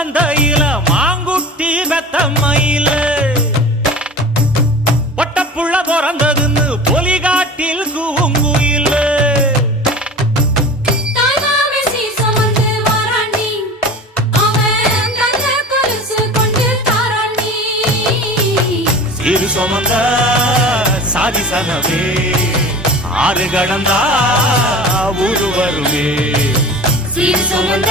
மந்தையில மாங்குட்டி வெத்தம்மையில பொட்டப்புள்ள பிறந்ததுன்னு பொலிகாட்டில் கூங்குயில சீரு சுமந்த சாதிசனவே ஆறு கடந்தா ஊரு வருவே சீர் சுமந்த